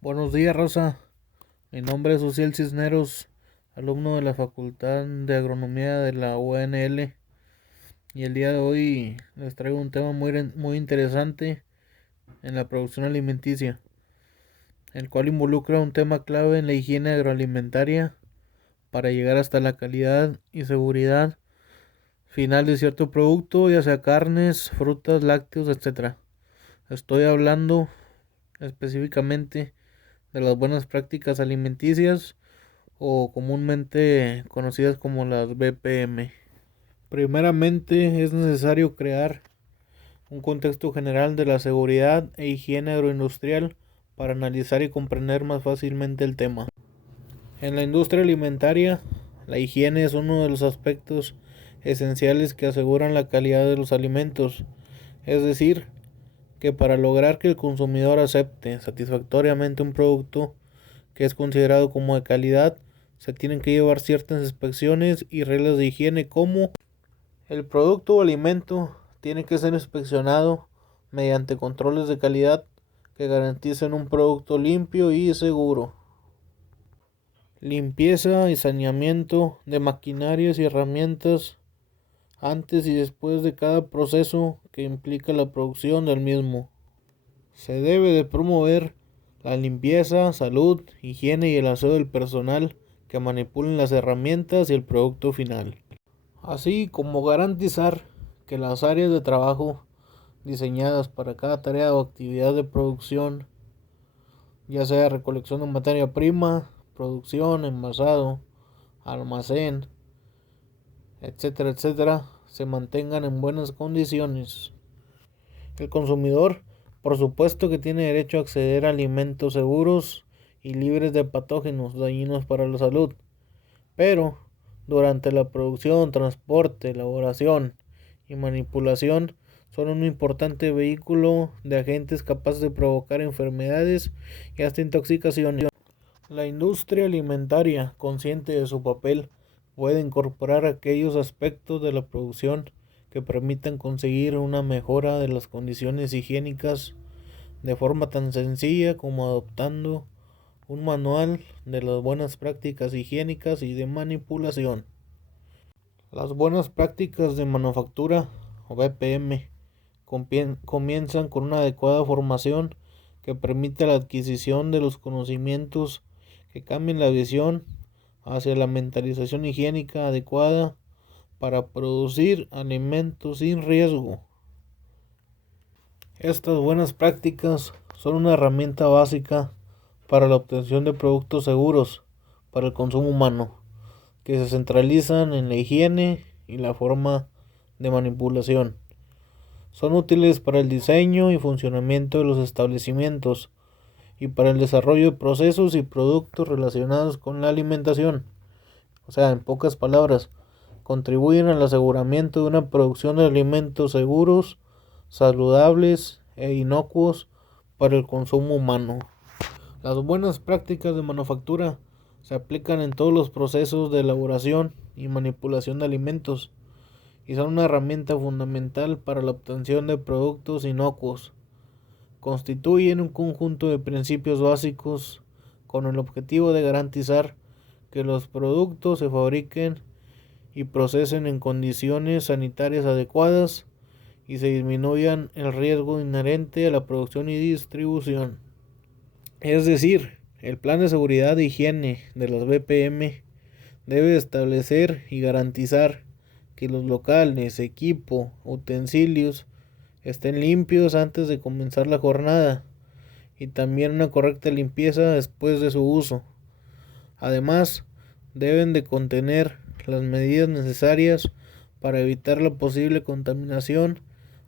Buenos días, Rosa. Mi nombre es Uciel Cisneros, alumno de la Facultad de Agronomía de la UNL. Y el día de hoy les traigo un tema muy interesante en la producción alimenticia, el cual involucra un tema clave en la higiene agroalimentaria para llegar hasta la calidad y seguridad final de cierto producto, ya sea carnes, frutas, lácteos, etcétera. Estoy hablando específicamente de las buenas prácticas alimenticias o comúnmente conocidas como las BPM. Primeramente es necesario crear un contexto general de la seguridad e higiene agroindustrial para analizar y comprender más fácilmente el tema. En la industria alimentaria, la higiene es uno de los aspectos esenciales que aseguran la calidad de los alimentos, es decir, que para lograr que el consumidor acepte satisfactoriamente un producto que es considerado como de calidad, se tienen que llevar ciertas inspecciones y reglas de higiene, como el producto o alimento tiene que ser inspeccionado mediante controles de calidad que garanticen un producto limpio y seguro. Limpieza y saneamiento de maquinarias y herramientas antes y después de cada proceso que implica la producción del mismo. Se debe de promover la limpieza, salud, higiene y el aseo del personal que manipulen las herramientas y el producto final, así como garantizar que las áreas de trabajo diseñadas para cada tarea o actividad de producción, ya sea recolección de materia prima, producción, envasado, almacén, etcétera, etcétera, se mantengan en buenas condiciones. El consumidor, por supuesto que tiene derecho a acceder a alimentos seguros y libres de patógenos dañinos para la salud, pero durante la producción, transporte, elaboración y manipulación son un importante vehículo de agentes capaces de provocar enfermedades y hasta intoxicaciones. La industria alimentaria, consciente de su papel, puede incorporar aquellos aspectos de la producción que permitan conseguir una mejora de las condiciones higiénicas de forma tan sencilla como adoptando un manual de las buenas prácticas higiénicas y de manipulación. Las buenas prácticas de manufactura o BPM comienzan con una adecuada formación que permite la adquisición de los conocimientos que cambien la visión hacia la mentalización higiénica adecuada para producir alimentos sin riesgo. Estas buenas prácticas son una herramienta básica para la obtención de productos seguros para el consumo humano, que se centralizan en la higiene y la forma de manipulación. Son útiles para el diseño y funcionamiento de los establecimientos y para el desarrollo de procesos y productos relacionados con la alimentación. O sea, en pocas palabras, contribuyen al aseguramiento de una producción de alimentos seguros, saludables e inocuos para el consumo humano. Las buenas prácticas de manufactura se aplican en todos los procesos de elaboración y manipulación de alimentos y son una herramienta fundamental para la obtención de productos inocuos. Constituyen un conjunto de principios básicos con el objetivo de garantizar que los productos se fabriquen y procesen en condiciones sanitarias adecuadas y se disminuyan el riesgo inherente a la producción y distribución. Es decir, el plan de seguridad e higiene de las BPM debe establecer y garantizar que los locales, equipo, utensilios estén limpios antes de comenzar la jornada y también una correcta limpieza después de su uso. Además, deben de contener las medidas necesarias para evitar la posible contaminación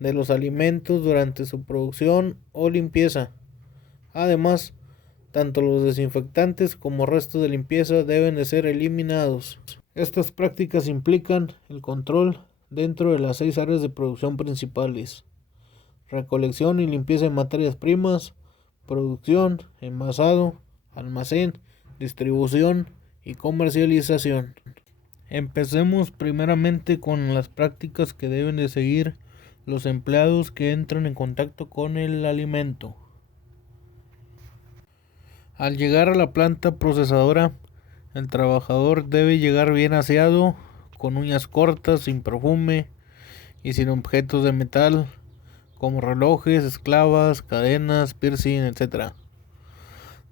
de los alimentos durante su producción o limpieza. Además, tanto los desinfectantes como restos de limpieza deben de ser eliminados. Estas prácticas implican el control dentro de las 6 áreas de producción principales: recolección y limpieza de materias primas, producción, envasado, almacén, distribución y comercialización. Empecemos primeramente con las prácticas que deben de seguir los empleados que entran en contacto con el alimento. Al llegar a la planta procesadora, el trabajador debe llegar bien aseado, con uñas cortas, sin perfume y sin objetos de metal, como relojes, esclavas, cadenas, piercing, etc.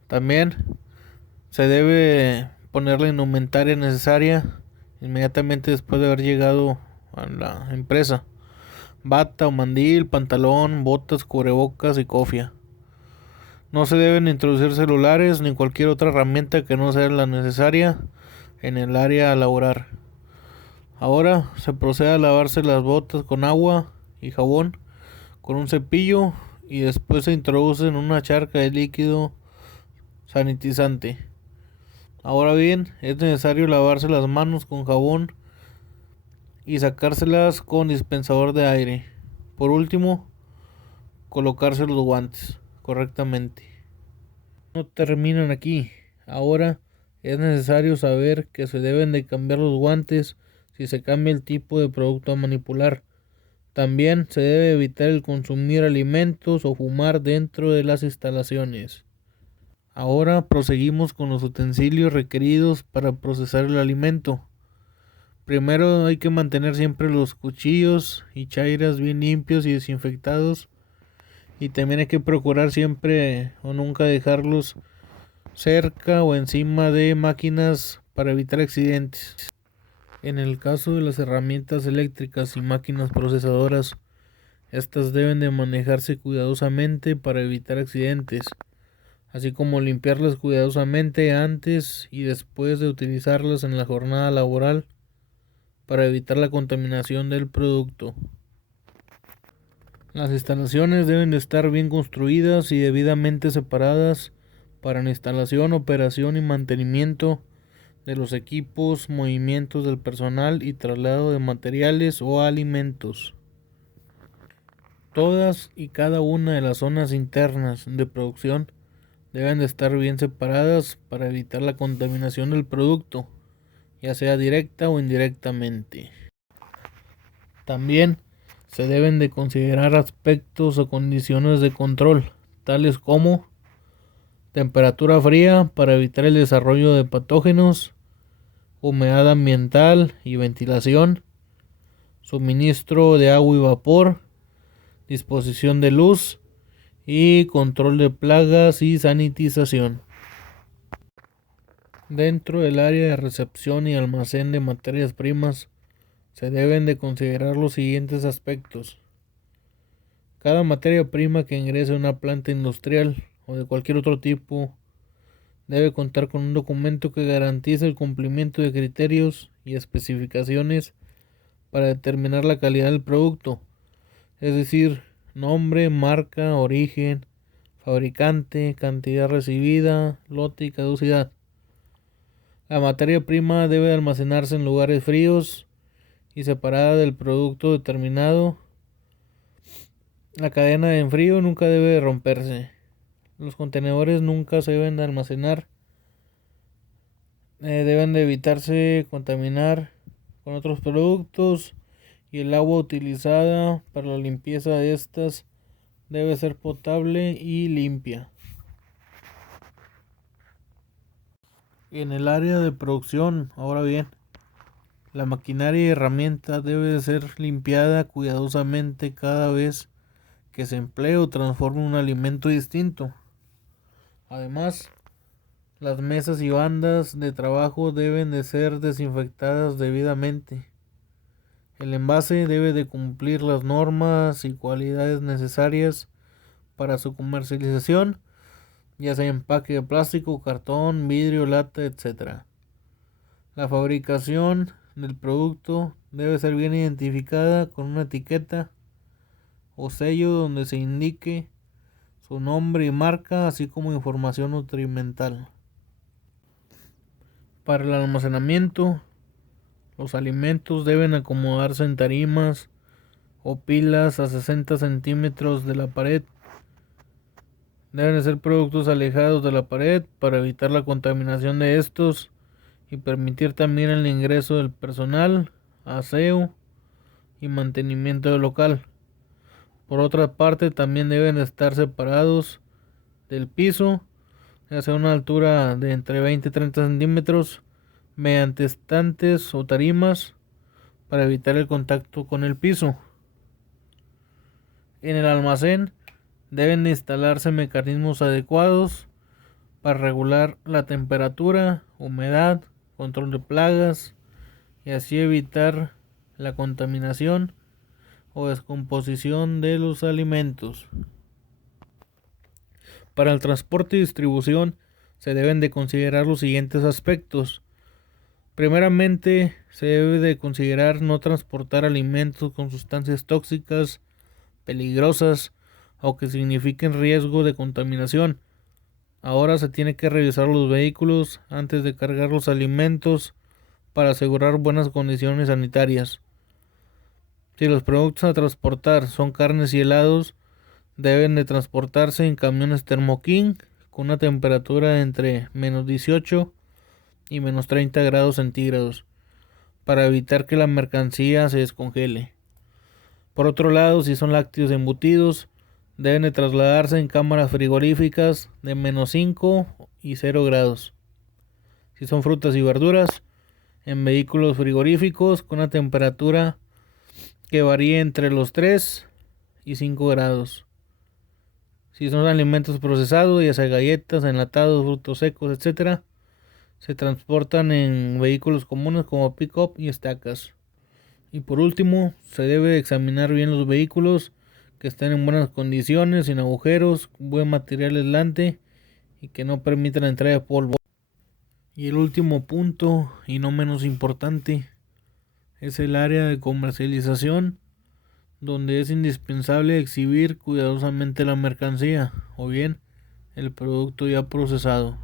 También se debe poner la indumentaria necesaria inmediatamente después de haber llegado a la empresa: bata o mandil, pantalón, botas, cubrebocas y cofia. No se deben introducir celulares ni cualquier otra herramienta que no sea la necesaria en el área a laborar. Ahora se procede a lavarse las botas con agua y jabón con un cepillo, y después se introduce en una charca de líquido sanitizante. Ahora bien, es necesario lavarse las manos con jabón y sacárselas con dispensador de aire. Por último, colocarse los guantes correctamente. No terminan aquí. Ahora es necesario saber que se deben de cambiar los guantes si se cambia el tipo de producto a manipular. También se debe evitar el consumir alimentos o fumar dentro de las instalaciones. Ahora proseguimos con los utensilios requeridos para procesar el alimento. Primero hay que mantener siempre los cuchillos y chairas bien limpios y desinfectados, y también hay que procurar siempre o nunca dejarlos cerca o encima de máquinas para evitar accidentes. En el caso de las herramientas eléctricas y máquinas procesadoras, estas deben de manejarse cuidadosamente para evitar accidentes, así como limpiarlas cuidadosamente antes y después de utilizarlas en la jornada laboral para evitar la contaminación del producto. Las instalaciones deben de estar bien construidas y debidamente separadas para la instalación, operación y mantenimiento de los equipos, movimientos del personal y traslado de materiales o alimentos. Todas y cada una de las zonas internas de producción deben de estar bien separadas para evitar la contaminación del producto, ya sea directa o indirectamente. También se deben de considerar aspectos o condiciones de control, tales como temperatura fría para evitar el desarrollo de patógenos, humedad ambiental y ventilación, suministro de agua y vapor, disposición de luz y control de plagas y sanitización. Dentro del área de recepción y almacén de materias primas se deben de considerar los siguientes aspectos. Cada materia prima que ingrese a una planta industrial o de cualquier otro tipo debe contar con un documento que garantice el cumplimiento de criterios y especificaciones para determinar la calidad del producto, es decir, nombre, marca, origen, fabricante, cantidad recibida, lote y caducidad. La materia prima debe almacenarse en lugares fríos y separada del producto determinado. La cadena de enfrío nunca debe romperse. Los contenedores nunca se deben de almacenar. Deben de evitarse contaminar con otros productos, y el agua utilizada para la limpieza de estas debe ser potable y limpia. En el área de producción, ahora bien, la maquinaria y herramienta debe ser limpiada cuidadosamente cada vez que se emplee o transforme un alimento distinto. Además, las mesas y bandas de trabajo deben de ser desinfectadas debidamente. El envase debe de cumplir las normas y cualidades necesarias para su comercialización, ya sea empaque de plástico, cartón, vidrio, lata, etc. La fabricación del producto debe ser bien identificada con una etiqueta o sello donde se indique su nombre y marca, así como información nutrimental. Para el almacenamiento, los alimentos deben acomodarse en tarimas o pilas a 60 centímetros de la pared. Deben de ser productos alejados de la pared para evitar la contaminación de estos y permitir también el ingreso del personal, aseo y mantenimiento del local. Por otra parte, también deben estar separados del piso, ya sea a una altura de entre 20 y 30 centímetros, mediante estantes o tarimas para evitar el contacto con el piso. En el almacén deben instalarse mecanismos adecuados para regular la temperatura, humedad, control de plagas y así evitar la contaminación o descomposición de los alimentos. Para el transporte y distribución se deben de considerar los siguientes aspectos. Primeramente, se debe de considerar no transportar alimentos con sustancias tóxicas, peligrosas o que signifiquen riesgo de contaminación. Ahora se tiene que revisar los vehículos antes de cargar los alimentos para asegurar buenas condiciones sanitarias. Si los productos a transportar son carnes y helados, deben de transportarse en camiones Thermo King con una temperatura entre -18 y -30 grados centígrados para evitar que la mercancía se descongele. Por otro lado, si son lácteos embutidos, deben de trasladarse en cámaras frigoríficas de -5 y 0 grados. Si son frutas y verduras, en vehículos frigoríficos con una temperatura que varíe entre los 3 y 5 grados. Si son alimentos procesados, ya sea galletas, enlatados, frutos secos, etc., se transportan en vehículos comunes como pick-up y estacas. Y por último, se debe examinar bien los vehículos que estén en buenas condiciones, sin agujeros, buen material aislante y que no permitan la entrada de polvo. Y el último punto, y no menos importante, es el área de comercialización, donde es indispensable exhibir cuidadosamente la mercancía o bien el producto ya procesado.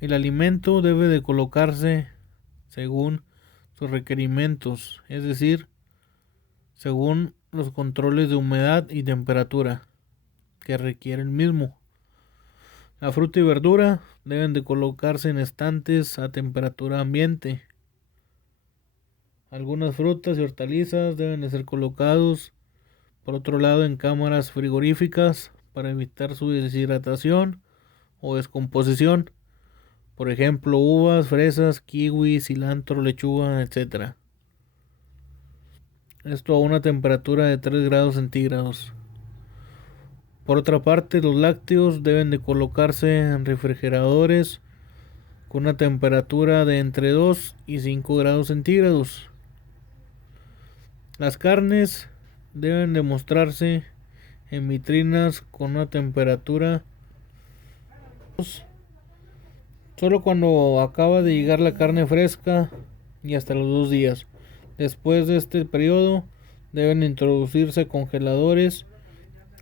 El alimento debe de colocarse según sus requerimientos, es decir, según los controles de humedad y temperatura que requiere el mismo. La fruta y verdura deben de colocarse en estantes a temperatura ambiente. Algunas frutas y hortalizas deben de ser colocados por otro lado en cámaras frigoríficas para evitar su deshidratación o descomposición. Por ejemplo, uvas, fresas, kiwi, cilantro, lechuga, etc. Esto a una temperatura de 3 grados centígrados. Por otra parte, los lácteos deben de colocarse en refrigeradores con una temperatura de entre 2 y 5 grados centígrados. Las carnes deben de mostrarse en vitrinas con una temperatura solo cuando acaba de llegar la carne fresca y hasta los 2 días. Después de este periodo deben introducirse congeladores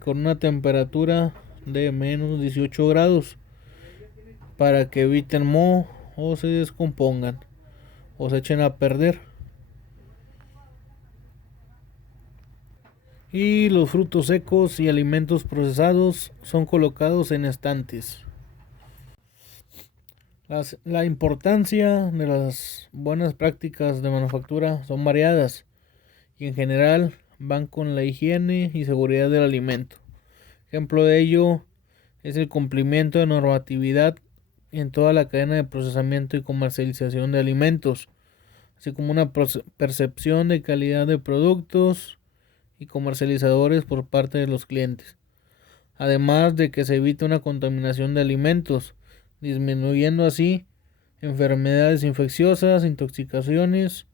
con una temperatura de -18 grados para que eviten moho o se descompongan o se echen a perder. Y los frutos secos y alimentos procesados son colocados en estantes. La importancia de las buenas prácticas de manufactura son variadas y en general van con la higiene y seguridad del alimento. Ejemplo de ello es el cumplimiento de normatividad en toda la cadena de procesamiento y comercialización de alimentos, así como una percepción de calidad de productos y comercializadores por parte de los clientes. Además de que se evita una contaminación de alimentos, disminuyendo así enfermedades infecciosas, intoxicaciones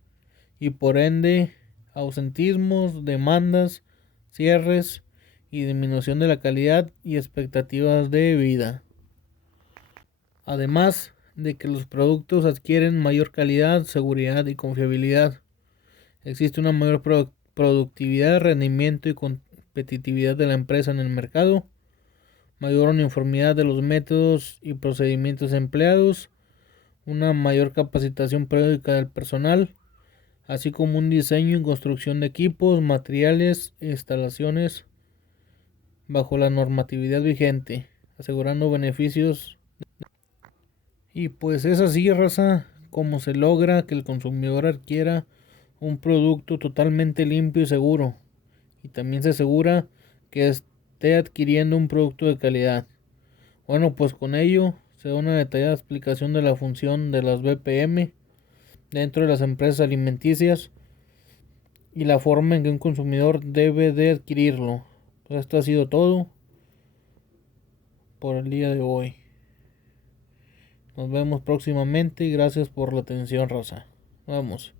y por ende ausentismos, demandas, cierres y disminución de la calidad y expectativas de vida. Además de que los productos adquieren mayor calidad, seguridad y confiabilidad. Existe una mayor productividad, rendimiento y competitividad de la empresa en el mercado, mayor uniformidad de los métodos y procedimientos empleados, una mayor capacitación periódica del personal, así como un diseño y construcción de equipos, materiales e instalaciones bajo la normatividad vigente, asegurando beneficios. Y pues es así, raza, como se logra que el consumidor adquiera un producto totalmente limpio y seguro. Y también se asegura que esté adquiriendo un producto de calidad. Bueno, pues con ello se da una detallada explicación de la función de las BPM dentro de las empresas alimenticias y la forma en que un consumidor debe de adquirirlo. Pues esto ha sido todo por el día de hoy. Nos vemos próximamente y gracias por la atención, raza. Vamos.